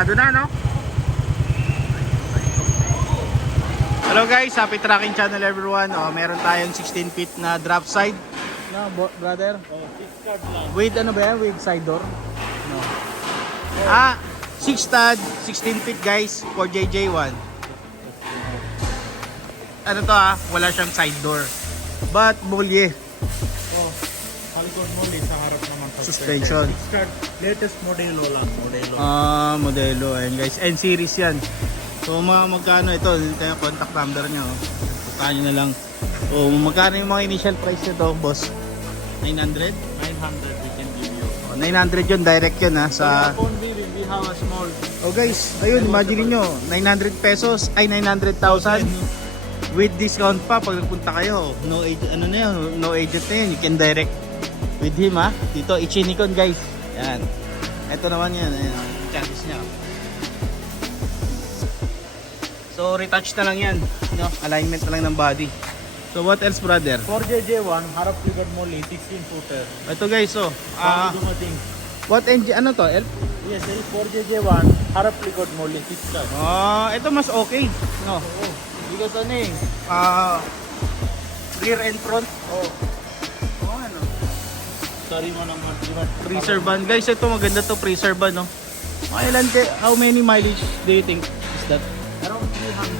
Sarado na, no? Hello guys, happy tracking channel everyone. Meron tayong 16 feet na drop side. No, brother? Oh, 6 card lang. With ano ba yan? With side door? No. 6 stud, 16 feet guys, for JJ1. Ano to wala siyang side door. But mulye. Oh, halikod mo sa harap naman. Suspension. 6 card, latest modelo lang. Modelo. Ayan guys, N series yan. So magkano ito, kaya contact number nyo. Puntahan nyo na lang. So magkano yung mga initial price nito, boss? 900? 900 we can give you. 900 yun, direct yun sa... Phone we have a small. Oh guys, ayun, imagine nyo, 900 pesos, ay 900,000. With discount pa pag nagpunta kayo. No agent, ano na yun, no agent na yun. You can direct with him Dito, Ichinikon guys. Yan. Ito naman yan, ayan, chances niya. So retouch na lang yan, no? Alignment na lang ng body. So what else brother? 4JJ1, harap likod mo 16 footer. Ito guys, Dumating. what engine, ano to? Yes, 4JJ1, harap likod mo 6 card. Ito mas okay, no? Because ano rear and front. Ano? Sorry mo naman. Freezer van. Guys, ito maganda to, freezer van, no? How many mileage do you think is that? Around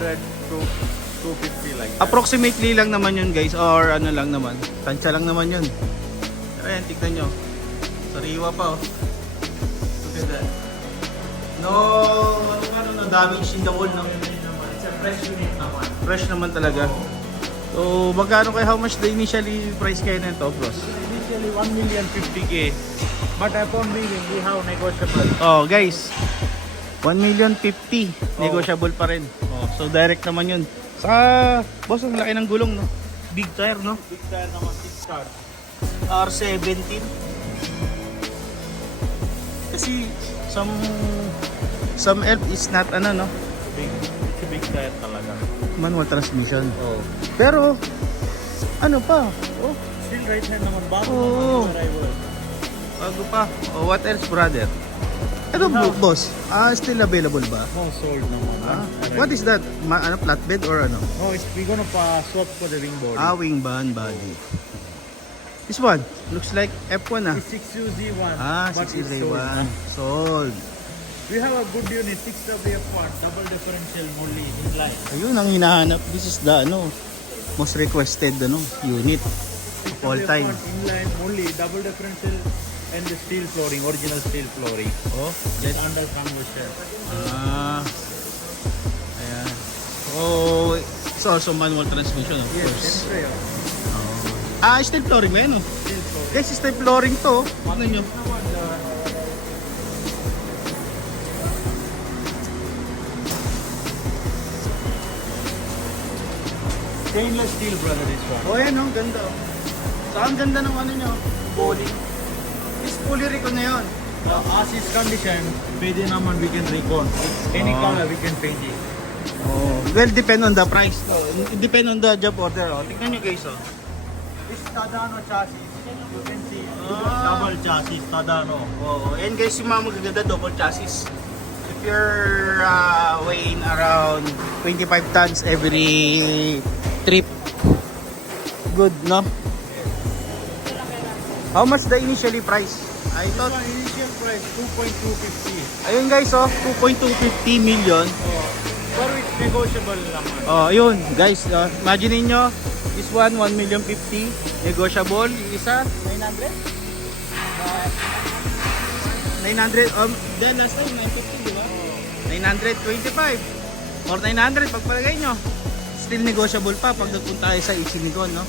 300 to 250 like that. Approximately lang naman yun guys, or ano lang naman. Tansya lang naman yun. Pero yan, tignan nyo. Sariwa pa Look at that. No damage in the wall, no? It's a fresh unit naman. Fresh naman talaga. So, magkano kayo, how much the initially price kayo nito, bros? Initially 1,050,000. But upon leaving, we have negotiable. Guys, 1,050,000 negotiable pa rin. So direct naman yun. Saka, boss, ang laki ng gulong, no? Big tire, no? Big tire naman 6 card. R17. Kasi some elf is not no? It's a big tire talaga. Manual transmission. Oh. Pero ano pa? Still right hand naman bago Oo. naman arrival. Bago pa. What else, brother? Ito, boss. Still available ba? No, sold naman. What is that? Flatbed or ano? Oh, we gonna swap for the wing body. Wing body. This one looks like F1 It's 6UZ1. 601. Sold. We have a good unit, 6WF1, double differential only inline. Ayun ang hinahanap. This is the most requested unit of all time. Inline only, double differential and the steel flooring, original steel flooring. That under conversion. Ayan. It's also manual transmission, of course. Siyempre. Steel flooring ba yun, no? Steel flooring. Guys, steel flooring to. Ano nyo? Stainless steel, brother, this one. Ayan, ganda. Ang ganda ng nyo. Bowling. Is fully recon na yun. As is condition, pwede naman we can recon. Any color we can paint it. Well, depend on the price. Depend on the job order. Tingnan nyo guys. This Tadano chassis, you can see double chassis Tadano. And guys, yung mga magaganda double chassis. If you're weighing around 25 tons every trip, good, no? How much the initially price? I thought Initial price 2.250. ayun guys, 2.250 million. Pero it's negotiable naman. Ayun guys, imagine niyo, this one 1,050,000 negotiable, yung isa 900. 900 the last time 950, di ba? 925 or 900 pagpalagay nyo. Still negotiable pa pag nagpunta kayo sa Ichinikon, no?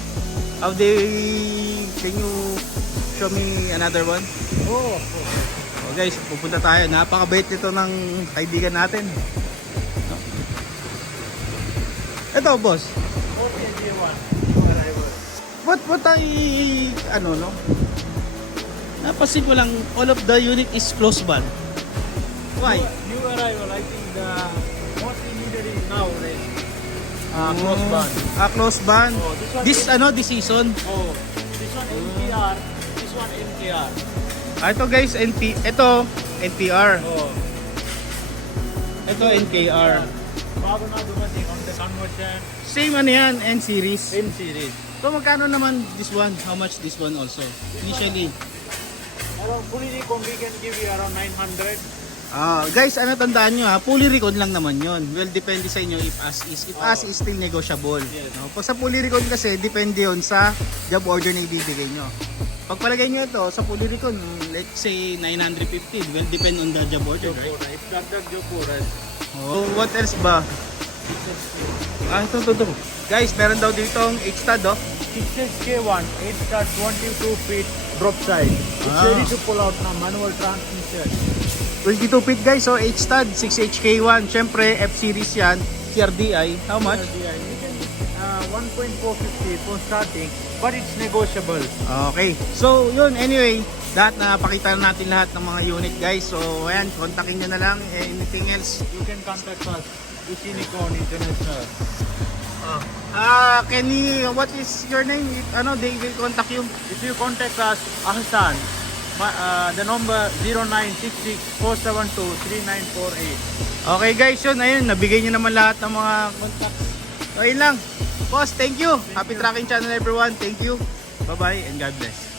Can you show me another one? Guys, pupunta tayo. Napakabait nito ng kaibigan natin. Ito, boss. 4JJ1. What napasin ko lang, all of the unit is closed van. Why? New arrival, I think the most needed is now close band. Closed van. This one This season. This one NPR, this one NKR. Ito guys, ito NPR. Ito NKR. Bago na dumating on the conversion Same ano yan, N series. in series. So magkano naman this one? How much this one also? Initially. Around fully recon we can give you around 900. Guys, ano tandaan nyo ha, fully recon lang naman yon. Well, depende sa inyo if as is. If as is still negotiable. Yes. No? Pag sa fully recon kasi, depende yon sa job order na ibibigay nyo. Pag palagay nyo ito, sa fully recon, let's say 950, well, depend on the job order, right? It's not the job order. Oh, what else ba? Ito. Guys, meron daw ditong H-stud, oh. 6K1, 8 start 22 feet drop side. It's Ah. ready to pull out now, manual transmission. 22 feet guys, so H-stud, 6HK1. Syempre, F-series yan. CRDI, how much? Yeah, you can 1.450 for starting, but it's negotiable. Okay. So, yun. Anyway, lahat na pakita natin lahat ng mga unit guys. So, ayan, kontakin nyo na lang. Anything else? You can contact us, Isinicon International. Kenny, what is your name? If, they will contact you. If you contact us, Ahsan, the number 0966-472-3948. Okay guys, yun. Ayun, nabigay nyo naman lahat ng mga contact. So, ayun lang. Boss, thank you. Happy Tracking Channel everyone. Thank you. Bye-bye and God bless.